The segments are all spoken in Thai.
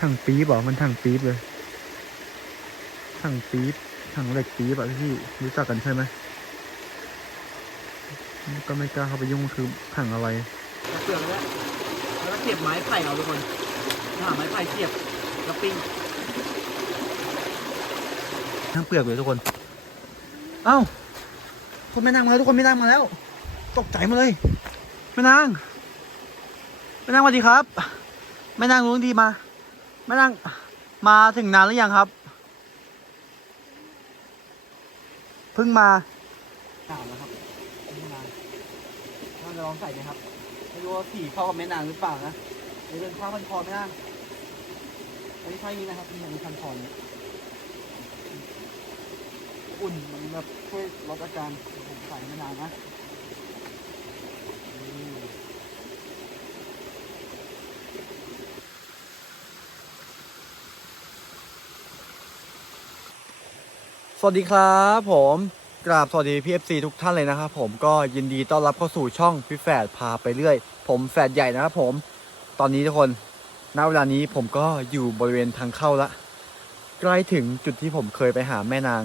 ถังปี๊บเหรอมันถังปี๊บเลยถังปี๊บถังเหล็กปี๊บอะพี่รู้จักกันใช่ไหมก็ไม่กล้าเข้าไปยุ่งคือถังอะไรเปลือกแล้วแล้วก็เสียบไม้ไผ่เอาทุกคนหาไม้ไผ่เสียบแล้วปิ้งทั้งเปลือกเลยทุกคน เอ้าคนแม่นางมาแล้วทุกคนแม่นางมาแล้ว ตกใจมาเลยแม่นางแม่นางสวัสดีครับแม่นางรู้ดีมา แม่นางมาถึงนานหรือยังครับ เพิ่งมาหนาวแล้วครับแม่นางน่าจะลองใส่ไหมครับ ไม่รู้ว่าสีเข้ากับแม่นางหรือเปล่านะเดี๋ยวเดินข้ามพันคอแม่นางอันนี้ใช่นี้นะครับนี่อันนี้พันคอนี้อุ่นมันแบบช่วยลดอาการผมใส่แม่นางนะ วัสดีครับผมกราบสวัสดีพีเอฟซีทุกท่านเลยนะครับผมก็ยินดีต้อนรับเข้าสู่ช่องพี่แฝดพาไปเรื่อย ผมแฝดใหญ่นะครับผมตอนนี้ทุกคนณเวลานี้ผมก็อยู่บริเวณทางเข้าละใกล้ถึงจุดที่ผมเคยไปหาแม่นาง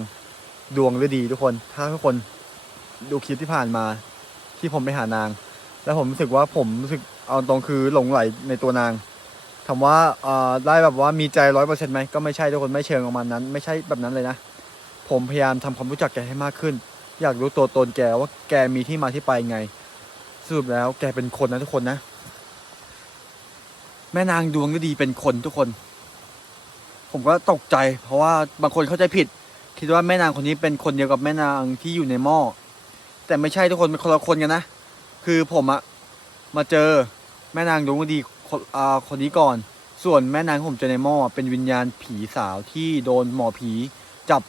ดวงฤดีทุกคน ถ้าทุกคนดูคลิปที่ผ่านมาที่ผมไปหานาง แล้วผมรู้สึกว่าผมรู้สึกเอาตรงคือหลงไหลในตัวนางถามว่าเอ่อได้แบบว่ามีใจร้อยเปอร์เซ็นต์ไหมก็ไม่ใช่ทุกคนไม่เชิงประมาณนั้น ไม่ใช่แบบนั้นเลยนะ ผมพยายามทำความรู้จักแกให้มากขึ้น อยากรู้ตัวตนแกว่าแกมีที่มาที่ไปไง สรุปแล้วแกเป็นคนนะทุกคนนะ แม่นางดวงก็ดีเป็นคนทุกคน ผมก็ตกใจ เพราะว่าบางคนเข้าใจผิด คิดว่าแม่นางคนนี้เป็นคนเดียวกับแม่นางที่อยู่ในหม้อ แต่ไม่ใช่ทุกคนเป็นคนละคนกันนะ คือผมอะมาเจอแม่นางดวงก็ดีคนคนนี้ก่อน ส่วนแม่นางผมเจอในหม้อเป็นวิญญาณผีสาวที่โดนหมอผีจับ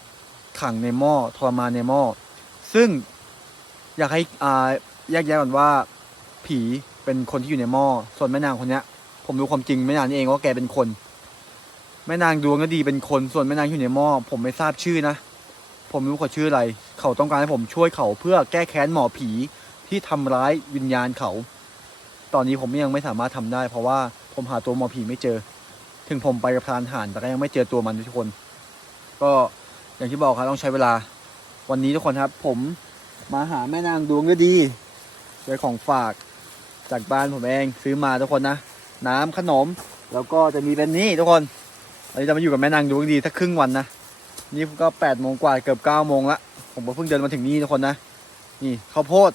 ขังในหม้อทรมานในหม้อซึ่งอยากให้อ่าแยกแยะก่อนว่า ผีเป็นคนที่อยู่ในหม้อส่วนแม่นางคนเนี้ย ผมรู้ความจริงแม่นางนี่เองว่าแกเป็นคน แม่นางดวงก็ดีเป็นคนส่วนแม่นางอยู่ในหม้อผมไม่ทราบชื่อนะ ผมไม่รู้เขาชื่ออะไร เขาต้องการให้ผมช่วยเขาเพื่อแก้แค้นหมอผีที่ทำร้ายวิญญาณเขา ตอนนี้ผมยังไม่สามารถทำได้ เพราะว่าผมหาตัวหมอผีไม่เจอ ถึงผมไปกับพรานหานแต่ก็ยังไม่เจอตัวมันทุกคน ก็ อย่างที่บอกครับต้องใช้เวลาวันนี้ทุกคนครับ ผมมาหาแม่นางดวงฤดีด้วยของฝากจากบ้านผมเองซื้อมาทุกคนนะ น้ำขนม แล้วก็จะมีเป็นนี่ทุกคนอันนี้จะมาอยู่กับแม่นางดวงฤดีสักครึ่งวันนะนี่ก็แปดโมงกว่าเกือบเก้าโมงละผมเพิ่งเดินมาถึงนี่ทุกคนนะนี่ข้าวโพด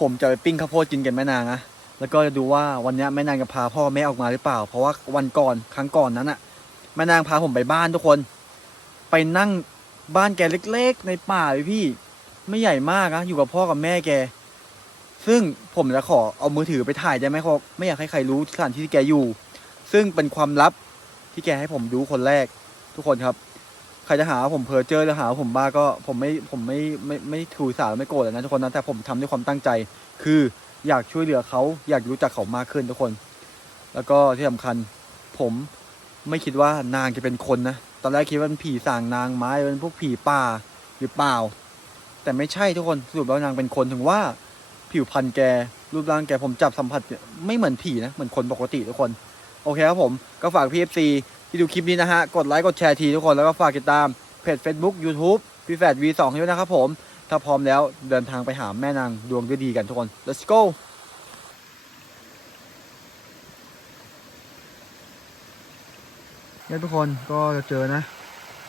ผมจะไปปิ้งข้าวโพดกินกับแม่นางนะแล้วก็จะดูว่าวันนี้แม่นางจะพาพ่อแม่ออกมาหรือเปล่า เพราะว่าวันก่อนครั้งก่อนนั้นอะแม่นางพาผมไปบ้านทุกคน ไปนั่งบ้านแกเล็กๆ ในป่าเลยพี่ ไม่ใหญ่มากนะอยู่กับพ่อกับแม่แก ซึ่งผมจะขอเอามือถือไปถ่ายได้ไหมเขาบไม่อยากให้ใครรู้สถานที่ที่แกอยู่ ซึ่งเป็นความลับที่แกให้ผมดูคนแรก ทุกคนครับ ใครจะหาผมเพอเจอหรือหาผมบ้าก็ผมไม่ผมไม่ไม่ไม่ถือสาไม่โกรธนะทุกคนนะแต่ผมทำด้วยความตั้งใจ คืออยากช่วยเหลือเขาอยากรู้จักเขามากขึ้นทุกคน แล้วก็ที่สำคัญ ผมไม่คิดว่านางจะเป็นคนนะ ตอนแรกคิดว่าเป็นผีสางนางไม้เป็นพวกผีป่าหรือเปล่า แต่ไม่ใช่ทุกคนสรุปแล้วนางเป็นคนถึงว่าผิวพรรณแกรูปร่างแกผมจับสัมผัสไม่เหมือนผีนะเหมือนคนปกติทุกคน โอเคครับผมก็ฝากพี่เอฟซีที่ดูคลิปนี้นะฮะ กดไลค์กดแชร์ทีทุกคนแล้วก็ฝากติดตามเพจ Facebook YouTube พี่แฟด V2 ด้วยนะครับผม ถ้าพร้อมแล้วเดินทางไปหาแม่นางดวงฤดีกันทุกคน let's go เนี่ยทุกคนก็จะเจอนะ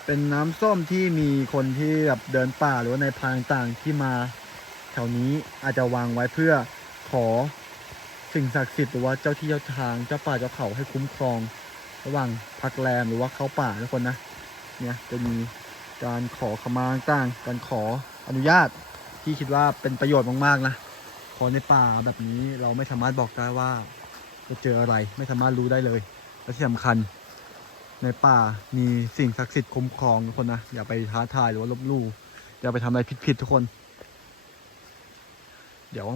เป็นน้ำส้มที่มีคนที่แบบเดินป่าหรือว่าในพานต่างที่มาแถวนี้อาจจะวางไว้เพื่อขอสิ่งศักดิ์สิทธิ์หรือว่าเจ้าที่เจ้าทางเจ้าป่าเจ้าเขาให้คุ้มครอง ระหว่างพักแรมหรือว่าเข้าป่าทุกคนนะ เนี่ยจะมีการขอขมาต่างการขออนุญาตที่คิดว่าเป็นประโยชน์มากๆนะเพอในป่าแบบนี้เราไม่สามารถบอกได้ว่าจะเจออะไรไม่สามารถรู้ได้เลยและที่สำคัญ ในป่ามีสิ่งศักดิ์สิทธิ์คุ้มครองทุกคนนะ อย่าไปท้าทายหรือว่าลบลู่อย่าไปทำอะไรผิดๆทุกคน เดี๋ยว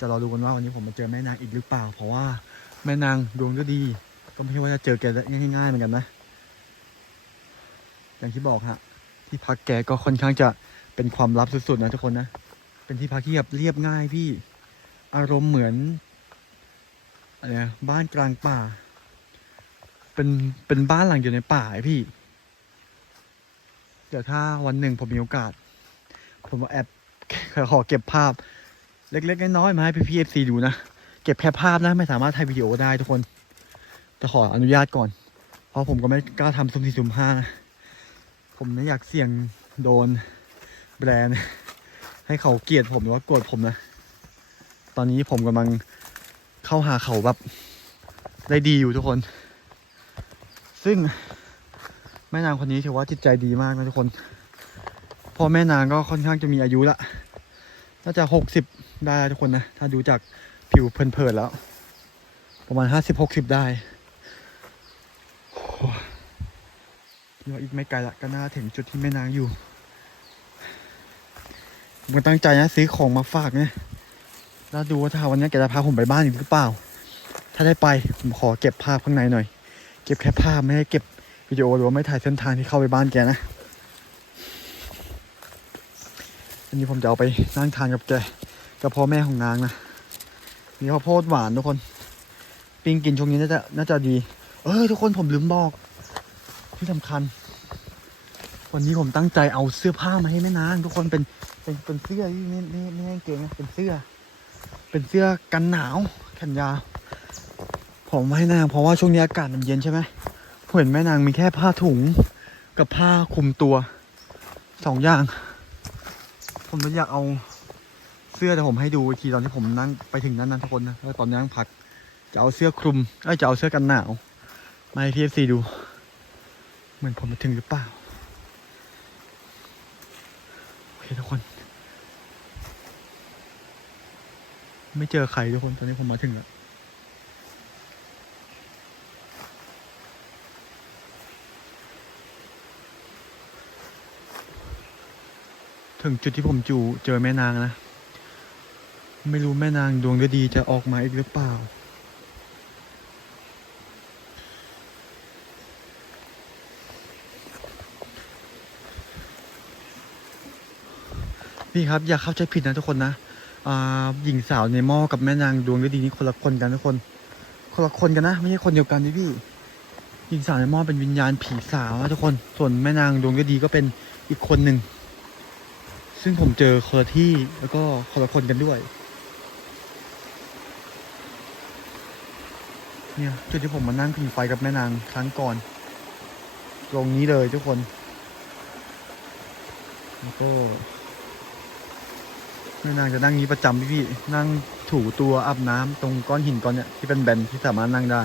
จะรอดูกันว่าวันนี้ผมมาเจอแม่นางอีกหรือเปล่า เพราะว่าแม่นางดวงก็ดีก็ไม่ใช่ว่าจะเจอแกได้ง่ายๆเหมือนกันนะ อย่างที่บอกฮะที่พักแกก็ค่อนข้างจะเป็นความลับสุดๆนะทุกคนนะ เป็นที่พักที่แบบเรียบง่ายพี่ อารมณ์เหมือนอะไรนะบ้านกลางป่า เป็นเป็นบ้านหลังอยู่ในป่าไอพี่ เดี๋ยวถ้าวันหนึ่งผมมีโอกาส ผมมาแอบขอเก็บภาพ เล็ก ๆ น้อยๆมาให้พี่พีเอฟซีดูนะ เก็บแค่ภาพนะ ไม่สามารถถ่ายวิดีโอได้ทุกคนแต่ขออนุญาตก่อน เพราะผมก็ไม่กล้าทำสุ่มสี่สุ่มห้านะผมไม่อยากเสี่ยงโดนแบรนด์ ให้เขาเกลียดผมหรือว่าโกรธผมนะ ตอนนี้ผมกำลังเข้าหาเขาแบบได้ดีอยู่ทุกคน ซึ่งแม่นางคนนี้ถือว่าจิตใจดีมากนะทุกคนพ่อแม่นางก็ค่อนข้างจะมีอายุละ น่าจะหกสิบได้ทุกคนนะ ถ้าดูจากผิวเพลินๆแล้ว ประมาณห้าสิบหกสิบได้เดี๋ยวอีกไม่ไกลละก็น่าถึงจุดที่แม่นางอยู่ผมก็ตั้งใจนะซื้อของมาฝากเนี่ยแล้วดูว่าถ้าวันนี้แกจะพาผมไปบ้านอีกหรือเปล่า ถ้าได้ไปผมขอเก็บภาพข้างในหน่อย เก็บแค่ภาพไม่ให้เก็บวิดีโอหรือว่าไม่ถ่ายเส้นทางที่เข้าไปบ้านแกนะ อันนี้ผมจะเอาไปนั่งทานกับแกกับพ่อแม่ของนางนะมีข้าวโพดหวานทุกคน ปิ้งกินช่วงนี้น่าจะน่าจะดี เออทุกคนผมลืมบอก ที่สำคัญ วันนี้ผมตั้งใจเอาเสื้อผ้ามาให้แม่นาง ทุกคนเป็นเป็นเป็นเสื้อที่ไม่ไม่ไม่ให้กางเกงนะเป็นเสื้อ เป็นเสื้อกันหนาวแขนยาว ผมมาให้นางเพราะว่าช่วงนี้อากาศมันเย็นใช่ไหมผมเห็นแม่นางมีแค่ผ้าถุงกับผ้าคลุมตัวสองอย่าง ผมไม่อยากเอาเสื้อแต่ผมให้ดูอีกทีตอนที่ผมนั่งไปถึงนั้นนะทุกคนนะแล้วตอนนั่งพักจะเอาเสื้อคลุมเอ้จะเอาเสื้อกันหนาวมาให้พีเอฟซีดู เหมือนผมมาถึงหรือเปล่าโอเคทุกคน ไม่เจอใครทุกคนตอนนี้ผมมาถึงแล้ว ถึงจุดที่ผมจูเจอแม่นางนะ ไม่รู้แม่นางดวงดีจะออกมาอีกหรือเปล่าพี่ครับอย่าเข้าใจผิดนะทุกคนนะหญิงสาวในหม้อกับแม่นางดวงดีนี่คนละคนกันทุกคน คนละคนกันนะ ไม่ใช่คนเดียวกันดิพี่หญิงสาวในหม้อเป็นวิญญาณผีสาวนะทุกคน ส่วนแม่นางดวงดีก็เป็นอีกคนหนึ่ง ซึ่งผมเจอคนละที่แล้วก็คนละคนกันด้วย เนี่ยจุดที่ผมมานั่งผิงไฟกับแม่นางครั้งก่อน ตรงนี้เลยทุกคน แล้วก็แม่นางจะนั่งนี้ประจำพี่พี่ๆนั่งถูตัวอาบน้ำตรงก้อนหินก้อนเนี้ยที่เป็นแบนที่สามารถนั่งได้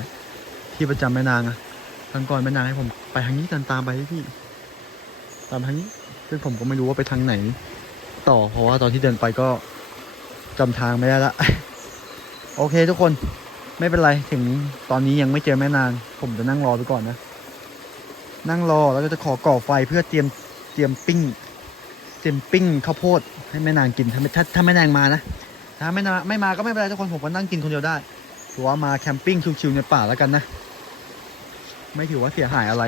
ที่ประจำแม่นางอะครั้งก่อนแม่นางให้ผมไปทางนี้ตามตามไปพี่ ตามทางนี้ซึ่งผมก็ไม่รู้ว่าไปทางไหน ต่อ เพราะว่าตอนที่เดินไปก็จำทางไม่ได้ละโอเคทุกคนไม่เป็นไรถึงตอนนี้ยังไม่เจอแม่นาง ผมจะนั่งรอไปก่อนนะ นั่งรอแล้วก็จะขอก่อไฟเพื่อเตรียมเตรียมปิ้ง เตรียมปิ้งข้าวโพดให้แม่นางกินถ้าถ้าถ้าแม่นางมานะถ้าแม่นางไม่มาก็ไม่เป็นไรทุกคนผมก็นั่งกินคนเดียวได้ถือว่ามาแคมปิ้งชิวๆในป่าแล้วกันนะ ไม่ถือว่าเสียหายอะไร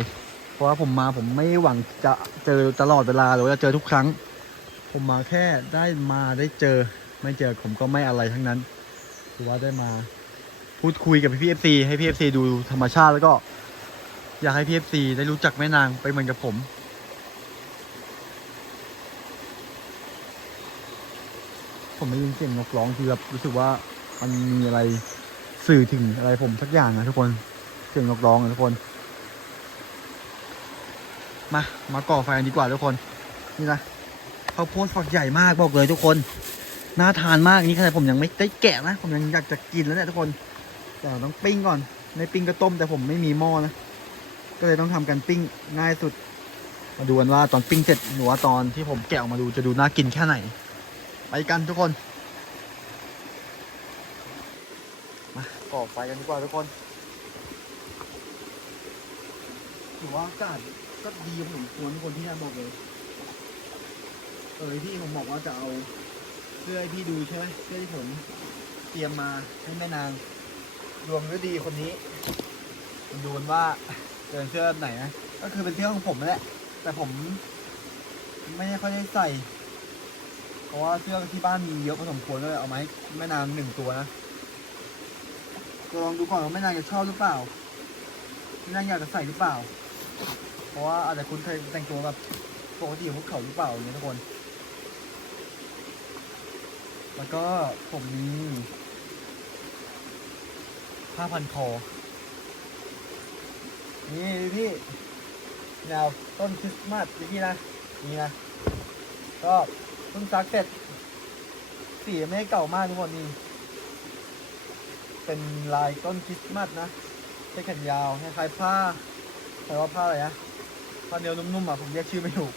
เพราะว่าผมมาผมไม่หวังจะเจอตลอดเวลาหรือว่าจะเจอทุกครั้ง ผมมาแค่ได้มาได้เจอ ไม่เจอผมก็ไม่อะไรทั้งนั้นถือว่าได้มาพูดคุยกับพี่เอฟซีให้พี่เอฟซีดูธรรมชาติแล้วก็ อยากให้พี่เอฟซีได้รู้จักแม่นางไปเหมือนกับผมผมได้ยินเสียงนกร้องคือแบบรู้สึกว่ามันมีอะไรสื่อถึงอะไรผมสักอย่างนะทุกคนเสียงนกร้องนะทุกคน มามาก่อไฟกันดีกว่าทุกคน นี่นะ ข้าวโพดฝักใหญ่มากบอกเลยทุกคน น่าทานมากนี่ขนาดผมยังไม่ได้แกะนะ ผมยังอยากจะกินแล้วเนี่ยทุกคนแต่ต้องปิ้งก่อน ในปิ้งก็ต้มแต่ผมไม่มีหม้อนะ ก็เลยต้องทำกันปิ้งง่ายสุด มาดูกันว่าตอนปิ้งเสร็จหรือว่าตอนที่ผมแกะออกมาดูจะดูน่ากินแค่ไหน ไปกันทุกคนมาก่อไฟกันดีกว่าทุกคนถือว่าอากาศก็ดีพอสมควรทุกคนที่นี่บอกเลย เออพี่ผมบอกว่าจะเอาเสื้อให้พี่ดูใช่ไหมเสื้อที่ผมเตรียมมาให้แม่นาง รวมฤดีคนนี้มาดูกันว่าเป็นเสื้อแบบไหนนะก็คือเป็นเสื้อของผมนั่นแหละ แต่ผม ไม่ได้ค่อยได้ใส่ เพราะว่าเสื้อที่บ้านมีเยอะพอสมควรเลยเอามาให้แม่นางหนึ่งตัวนะก็ลองดูก่อนว่าแม่นางจะชอบหรือเปล่าแม่นางอยากจะใส่หรือเปล่า เพราะว่าอาจจะคุ้นเคยแต่งตัวแบบปกติของพวกเขาหรือเปล่าอย่างเงี้ยทุกคน แล้วก็ผมมีผ้าพันคอ นี่พี่แนวต้นคริสต์มาสพี่นะ นี่นะ ก็เพิ่งซักเสร็จ สีไม่เก่ามากทุกคนนี่ เป็นลายต้นคริสต์มาสนะใช้แขนยาวคล้ายผ้าแต่ว่าผ้าอะไรนะผ้าเนียวนุ่มๆอะผมเรียกชื่อไม่ถูก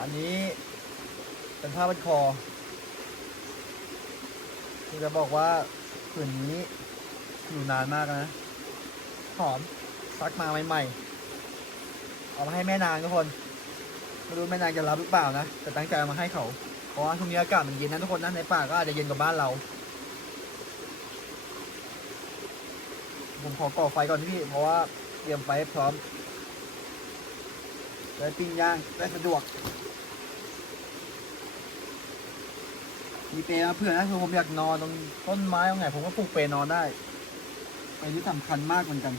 อันนี้เป็นผ้าพันคอ คือจะบอกว่าผืนนี้อยู่นานมากนะ หอมซักมาใหม่ๆเอามาให้แม่นางทุกคนไม่รู้แม่นางจะรับหรือเปล่านะแต่ตั้งใจเอามาให้เขาเพราะว่าช่วงนี้อากาศมันเย็นนะทุกคนนะในป่าก็อาจจะเย็นกว่าบ้านเรา ผมขอก่อไฟก่อนพี่เพราะว่าเตรียมไฟพร้อมได้ปิ้งย่างได้สะดวก มีเปรย์มาเผื่อนะคือผมอยากนอนตรงต้นไม้ตรงไหนผมก็ปลูกเปรย์นอนได้อันนี้สำคัญมากเหมือนกัน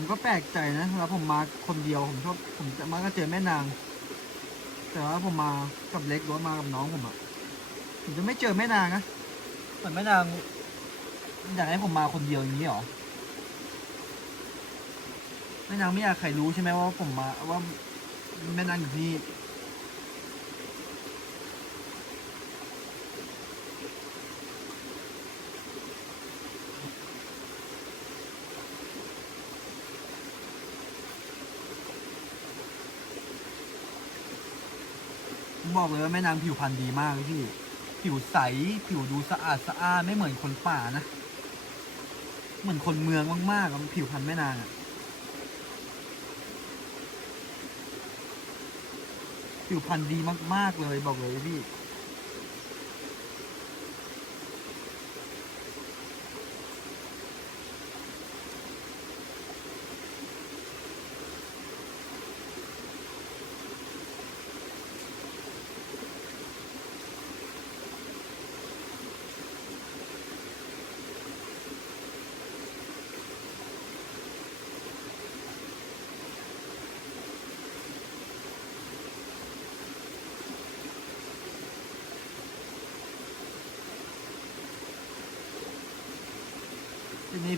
ผมก็แปลกใจนะเวลาผมมาคนเดียวผมชอบผมจะมาก็เจอแม่นาง แต่ว่าผมมากับเล็กหรือว่ามากับน้องผมอะผมจะไม่เจอแม่นางนะเหมือนแม่นางอยากให้ผมมาคนเดียวอย่างนี้หรอแม่นางไม่อยากใครรู้ใช่ไหมว่าผมมาว่าแม่นางอยู่ที่ บอกเลยว่าแม่นางผิวพรรณดีมากพี่ ผิวใส ผิวดูสะอาดสะอาดไม่เหมือนคนป่านะ เหมือนคนเมืองมากๆอะผิวพรรณแม่นางอะผิวพรรณดีมากๆเลยบอกเลยพี่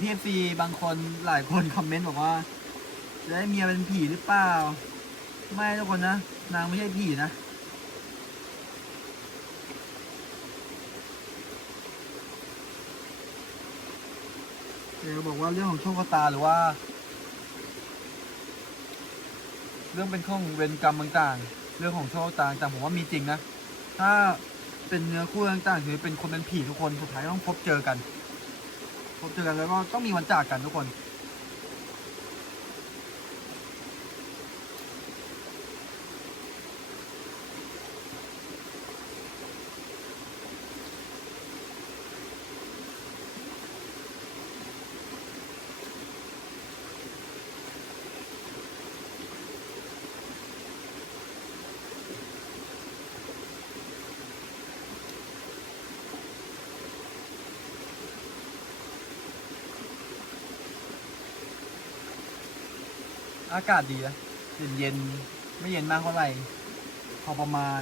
ทีเอฟซีบางคนหลายคนคอมเมนต์บอกว่าจะได้เมียเป็นผีหรือเปล่า ไม่ทุกคนนะ นางไม่ใช่ผีนะ เดี๋ยวบอกว่าเรื่องของโชคชะตาหรือว่า เรื่องเป็นข้องเวรกรรมต่างๆ เรื่องของโชคชะตาต่างผมว่ามีจริงนะ ถ้าเป็นเนื้อคู่ต่างๆหรือเป็นคนเป็นผีทุกคนสุดท้ายต้องพบเจอกัน พบเจอกันแล้วก็ต้องมีวันจากกันทุกคน อากาศดีนะเย็นเย็นๆไม่เย็นมากเท่าไหร่พอประมาณ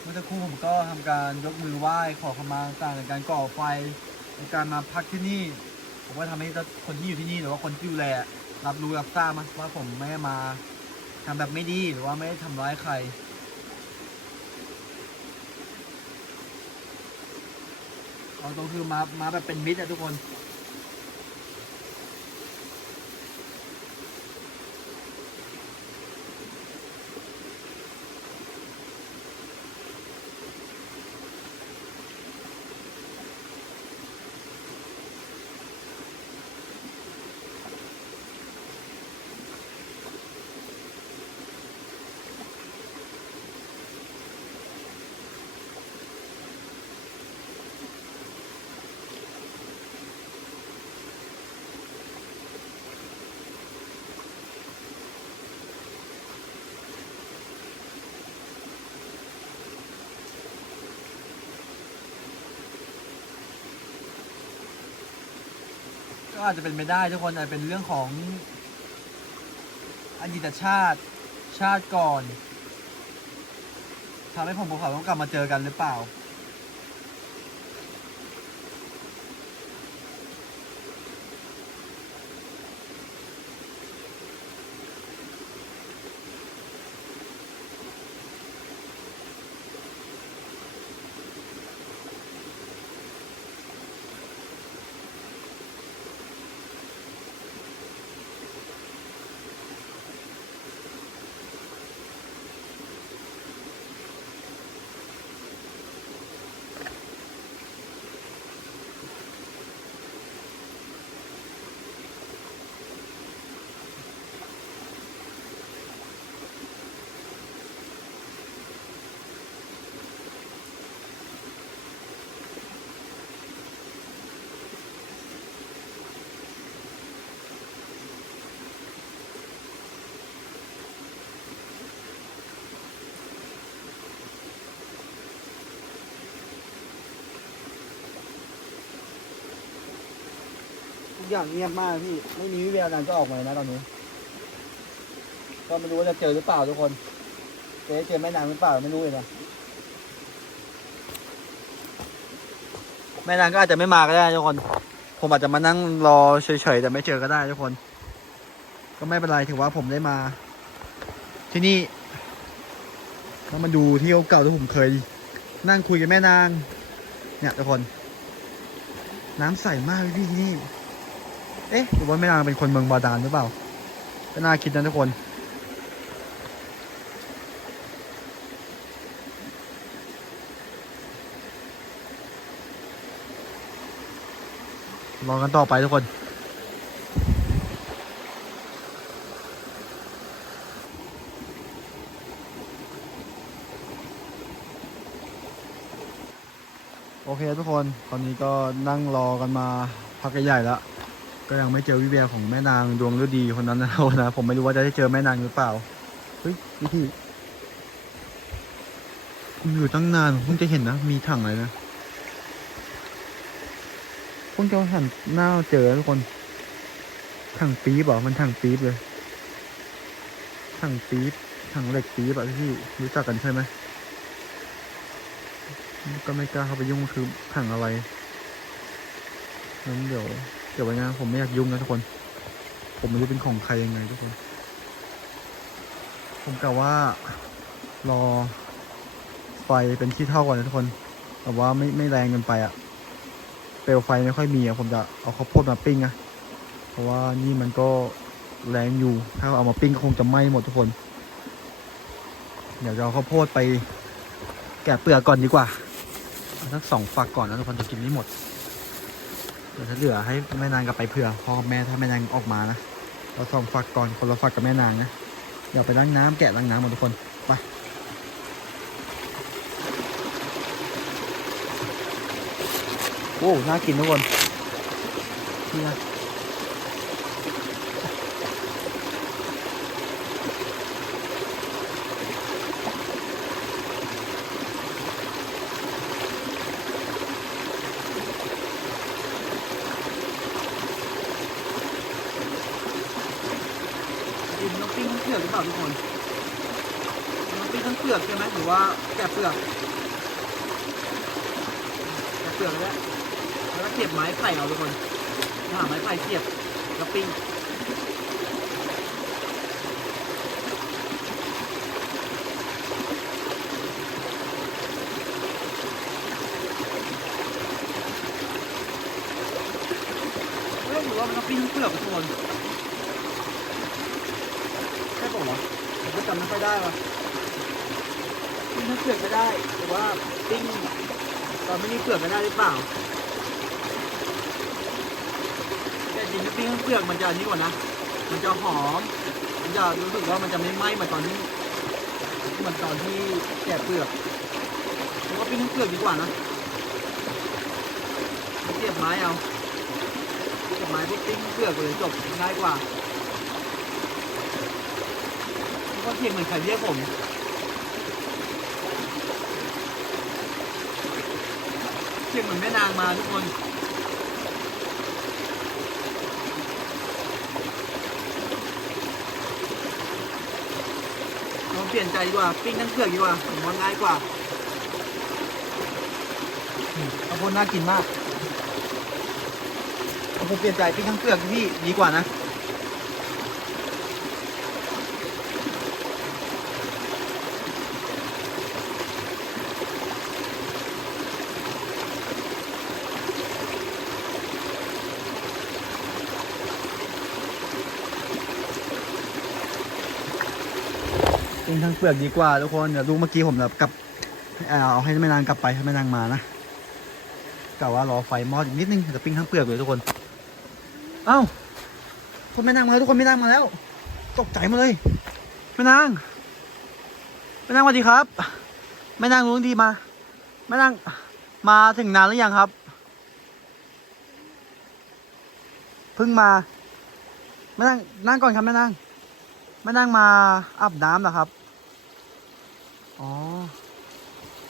เมื่อสักครู่ผมก็ทำการยกมือไหว้ขอขมาต่างๆในการก่อไฟในการมาพักที่นี่ ผมก็ทำให้คนที่อยู่ที่นี่หรือว่าคนที่ดูแลรับรู้รับทราบว่าผมไม่มาททำแบบไม่ดีหรือว่าไม่ได้ทำร้ายใคร เอาตรงคือมามาแบบเป็นมิตรอะทุกคน ก็อาจจะเป็นไปได้ทุกคนอาจจะเป็นเรื่องของอดีตชาติชาติก่อนทำให้ผมกับเขาต้องกลับมาเจอกันหรือเปล่า อย่างเงียบมากพี่ ไม่มีวิแววการจะออกมาเลยนะตอนนี้ ก็ไม่รู้ว่าจะเจอหรือเปล่าทุกคนจะได้เจอแม่นางหรือเปล่าไม่รู้เลยนะแม่นางก็อาจจะไม่มาก็ได้ทุกคน ผมอาจจะมานั่งรอเฉยๆแต่ไม่เจอก็ได้ทุกคน ก็ไม่เป็นไรถือว่าผมได้มา ที่นี่แล้วมาดูที่เก่าที่ผมเคย นั่งคุยกับแม่นาง เนี่ยทุกคน น้ำใสมากพี่ที่นี่ เอ๊ะหรือว่าแม่นางเป็นคนเมืองบาดาลหรือเปล่าก็น่าคิดนะทุกคนรอกันต่อไปทุกคน โอเคทุกคน ตอนนี้ก็นั่งรอกันมาพักใหญ่แล้ว ก็ยังไม่เจอวิแววของแม่นางดวงฤดีคนนั้นนะทุกคนะ ผมไม่รู้ว่าจะได้เจอแม่นางหรือเปล่า เฮ้ยพี่ผมอยู่ตั้งนานผมเพิ่งจะเห็นนะ มีถังอะไรนะเพิ่งจะหันหน้าเจอทุกคน ถังปี๊บเหรอมันถังปี๊บเลย ถังปี๊บถังเหล็กปี๊บอะพี่รู้จักกันใช่ไหมก็ไม่กล้าเข้าไปยุ่งคือถังอะไรงั้นเดี๋ยว เดี๋ยวไว้นะผมไม่อยากยุ่งนะทุกคน ผมไม่รู้เป็นของใครยังไงทุกคน ผมกะว่ารอไฟเป็นที่เท่าก่อนนะทุกคน แต่ว่าไม่ไม่แรงเกินไปอะเปลวไฟไม่ค่อยมีอะผมจะเอาข้าวโพดมาปิ้งอะเพราะว่านี่มันก็แรงอยู่ ถ้าเอามาปิ้งก็คงจะไหม้หมดทุกคน เดี๋ยวจะเอาข้าวโพดไปแกะเปลือกก่อนดีกว่าสักสองฝักก่อนนะทุกคนจะกินไม่หมด ดี๋ยวถ้าเหลือให้แม่นางกลับไปเผื่อพ่อแม่ถ้าแม่นางออกมานะเราสองฝักก่อนคนละฝักกับแม่นางนะเดี๋ยวไปล้างน้ำแกะล้างน้ำหมดทุกคนไปโอ้น่ากินทุกคนนี่นะกินน้ำปิ้งทั้งเป ลือกหรือเปล่าทุกคนน้ำปิ้งทั้งเปลือกใช่ไหมหรือว่าแกะเปลือกแกะเปลือกแล้วแล้วก็เสียบไม้ไผ่เอาทุกคนหาไม้ไผ่เสียบแล้วปิ้ง ปิ้งเปลือกทุกคนใช่ปะวะผมก็จำไม่ค่อยได้ว่ะ ปิ้งทั้งเปลือกก็ได้ หรือว่าปิ้งตอนไม่มีเปลือกก็ได้หรือเปล่า แต่จริงๆปิ้งทั้งเปลือกมันจะอันนี้กว่านะ มันจะหอม มันจะรู้สึกว่ามันจะไม่ไหม้เหมือนตอนที่เหมือนตอนที่แกะเปลือกผมว่าปิ้งทั้งเปลือกดีกว่านะเสียบไม้เอาเสียบไม้พวกปิ้งเปลือกเลยจบง่ายกว่ากคนเทียงเหมือนใครเรียกผม เหมือนแม่นางมาทุกคนเราเปลี่ยนใจดีกว่าปิ้งทั้งเผือกดีกว่าผมว่าง่ายกว่าอืมข้าวโพดน่ากินมากผมเปลี่ยนใจปิ้งทั้งเผือกพี่ดีกว่านะ ทั้งเปลือกดีกว่าทุกคนเดี๋ยวดูเมื่อกี้ผมแบบกลับเอาให้แม่นางกลับไปให้แม่นางมานะกะว่ารอไฟมอดอีกนิดนึงจะปิ้งทั้งเปลือกเลยทุกคน เอ้าคุณแม่นางมาแล้วทุกคนแม่นางมาแล้ว ตกใจมาเลยแม่นางแม่นางสวัสดีครับแม่นางรู้ดีมาแม่นางมาถึงนานหรือยังครับเพิ่งมาแม่นางนั่งก่อนครับแม่นางไม่นั่งมาอาบน้ำเหรอครับ อ๋อ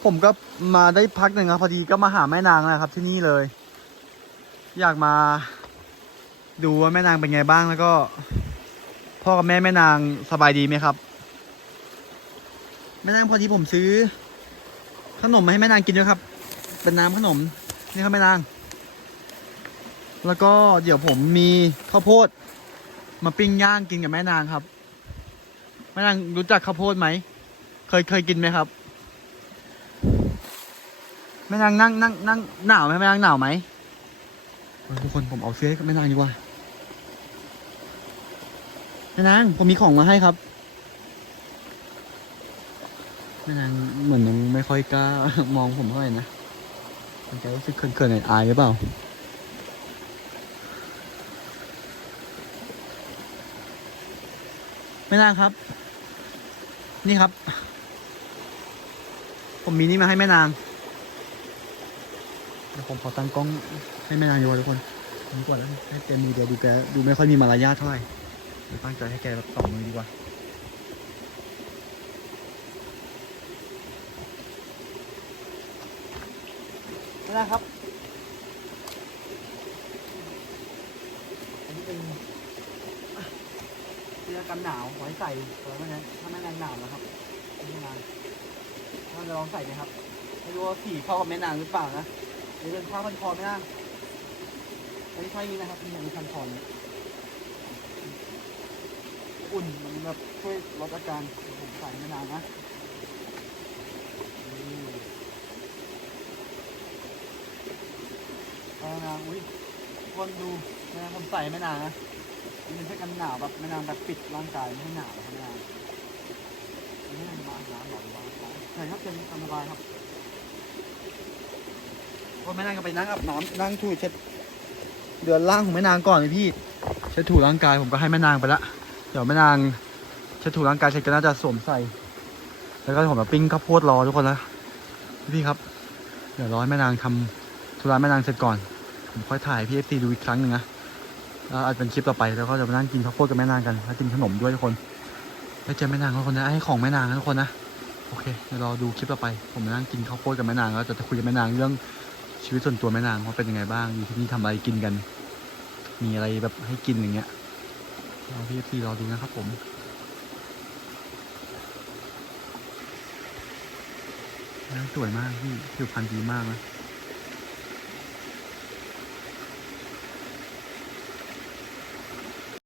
ผมก็มาได้พักหนึ่งครับพอดีก็มาหาแม่นางนะครับ ที่นี่เลย อยากมาดูว่าแม่นางเป็นไงบ้างแล้วก็ พ่อกับแม่แม่นางสบายดีไหมครับ แม่นางพอดีผมซื้อ ขนมมาให้แม่นางกินด้วยครับ เป็นน้ำขนมนี่ครับแม่นาง แล้วก็เดี๋ยวผมมีข้าวโพด มาปิ้งย่างกินกับแม่นางครับ แม่นางรู้จักข้าวโพดไหม เคยเคยกินไหมครับแม่นางนั่งนั่งนั่งหนาวไหมแม่นางหนาวไหมทุกคนผมเอาเสื้อให้แม่นางดีกว่าแม่นางผมมีของมาให้ครับแม่นางเหมือนยังไม่ค่อยกล้ามองผมเท่าไหร่นะมันจะรู้สึกเขินๆอายหรือเปล่าแม่นางครับ นี่ครับ ผมมีนี่มาให้แม่นางเดี๋ยวผมขอตั้งกล้องให้แม่นางดูทุกคนดีกว่าแล้วให้แกมีเดียวดูแกดูไม่ค่อยมีมารยาทเท่าไหร่เดี๋ยวตั้งใจให้แกแบบสองมือดีกว่าแม่นางครับอันนี้เป็นเสื้อกันหนาวไว้ใส่เออไม่งั้นถ้าไม่นางหนาวนะครับไม่นา นถ้าจะลองใส่ไหมครับไม่รู้ว่าสีเข้ากับแม่นางหรือเปล่านะเดี๋ยวเป็นผ้าพันคอแม่นางอันนี้ใช่นี้นะครับนี่อันนี้พันคอนอุ่นมันแบบช่วยลดอาการผมใส่แม่นางนะแม่นางอุ้ยคนดูแม่นางผมใส่แม่นางนะมันเป็นแค่กันหนาวแบบแม่นางแบบปิดร่างกายไม่ให้หนาวครับแม่นางอันนี้มันมาอาบน้ำหรอหรือว่าใช่ครับเป็นตามสบายครับพอแม่นางก็ไปนั่งอาบน้ำนั่งถูเช็ดเดือนล่างของแม่นางก่อนเลยพี่เช็ดถูร่างกายผมก็ให้แม่นางไปละเดี๋ยวแม่นางเช็ดถูร่างกายเสร็จก็น่าจะสวมใส่ แล้วก็ผมจะปิ้งข้าวโพดรอทุกคนนะพี่ครับ เดี๋ยวรอให้แม่นางทำธุระแม่นางเสร็จก่อน ผมค่อยถ่ายพี่เอฟซีดูอีกครั้งหนึ่งนะแล้วอาจเป็นคลิปต่อไปแล้วก็จะมานั่งกินข้าวโพดกับแม่นางกันแล้วกินขนมด้วยทุกคนแล้วเจอแม่นางทุกคนนะให้ของแม่นางทุกคนนะ โอเคเดี๋ยวรอดูคลิปต่อไป ผมนั่งกินข้าวโพดกับแม่นางแล้วจะคุยกับแม่นางเรื่องชีวิตส่วนตัวแม่นางว่าเป็นยังไงบ้างอยู่ที่นี่ทำอะไรกินกัน มีอะไรแบบให้กินอย่างเงี้ยเราพี่ทีรอดูนะครับผมนางสวยมากพี่ผิวพรรณดีมากนะ